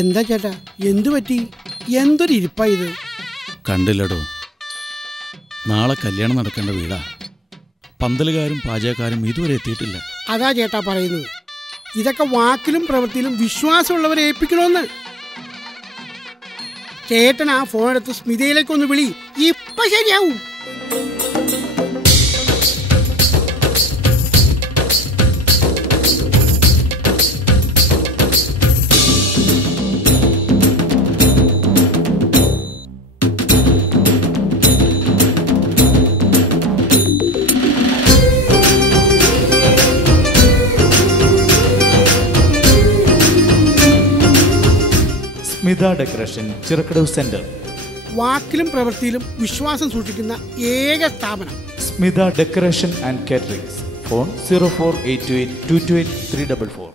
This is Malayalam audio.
എന്താ ചേട്ടാ, എന്തു പറ്റി? എന്തൊരു ഇരിപ്പാ ഇത്? കണ്ടില്ലടോ, നാളെ കല്യാണം നടക്കേണ്ട വീടാ. പന്തലുകാരും പാചകക്കാരും ഇതുവരെ എത്തിയിട്ടില്ല. അതാ ചേട്ടാ പറയുന്നത്, ഇതൊക്കെ വാക്കിലും പ്രവൃത്തിയിലും വിശ്വാസമുള്ളവരെ ഏൽപ്പിക്കണമെന്ന്. ചേട്ടൻ ആ ഫോൺ എടുത്ത് സ്മിതയിലേക്കൊന്ന് വിളി, ഇപ്പൊ ശരിയാവും. Smitha decoration, Chirakkadavu centre. വാക്കിലും പ്രവൃത്തിയിലും വിശ്വാസം സൂക്ഷിക്കുന്ന ഏക സ്ഥാപനം Smitha decoration and caterings. Phone 0482828344.